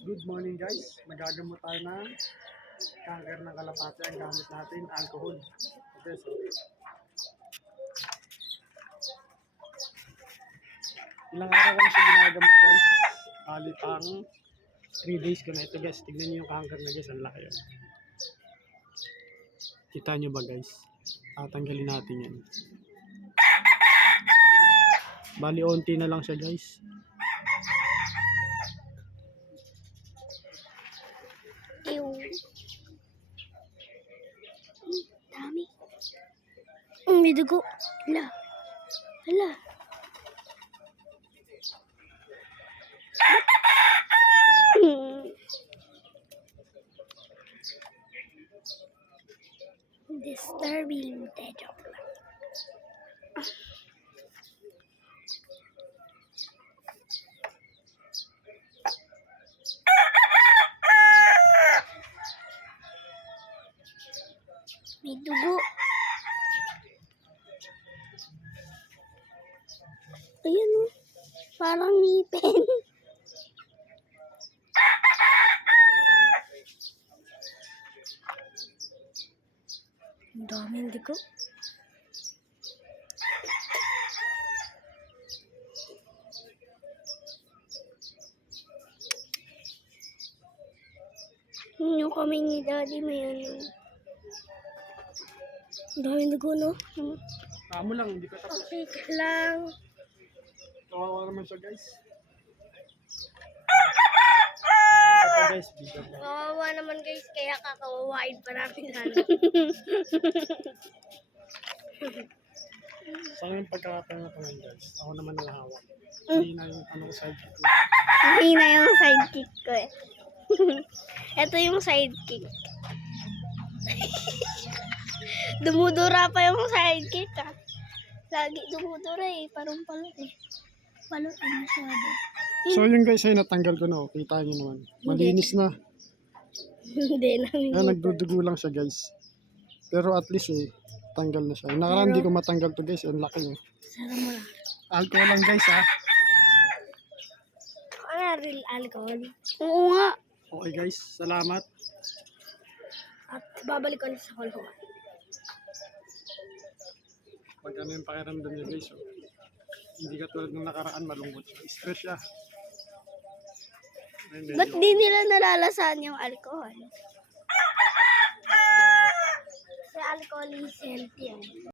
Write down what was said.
Good morning guys, magagamot tayo ng cancer ng kalapate. Ang gamit natin, alcohol. Okay, so ilang araw ko na siya ginagamot guys. Bali pang 3 days ko na ito guys. Tignan niyo yung cancer na guys, ang laki yun. Kita niyo ba guys? Tatanggalin natin yan. Bali onti na lang siya guys. Ew. Dami. May dugo. Hala. Hala. Disturbing. Joke lang. May dugo. Ayan o. Parang ngipin. Ang daming dugo. Yung kamay ni Daddy may ano. Ang daming dugo, no? Tamo lang, hindi ko tapos. Okay lang. Kawawa naman siya guys. Ito guys, video guys. Kawawa naman guys, kaya kakawawain pa namin lalo. Sa ngayon pagkakataon na ngayon guys, ako naman nangahawak. Hindi na yung ano sidekick ko. Hindi na yung sidekick ko eh. Ito yung sidekick. Dumudura pa yung sidekick ah. Lagi dumudura eh, parang palot eh. Palot eh masyado. So yun guys ay natanggal ko na. Kita nyo naman. Malinis na. Hindi namin. Nagdudugo lang siya guys. Pero at least eh, tanggal na siya. Nakaraan di ko matanggal to guys. Ang laki oh. Sarap mo lang. Alcohol lang guys ha. Ano real alcohol? Oo nga. Okay guys, salamat. At babalik ko ulit sa kulungan. Pag ano yung pakiramdam niya guys. Oh. Hindi ka tulad ng nakaraan, malungkot siya. Stress siya. Ay, Ba't di nila nalalasan yung alcohol? Kasi alcohol is healthy.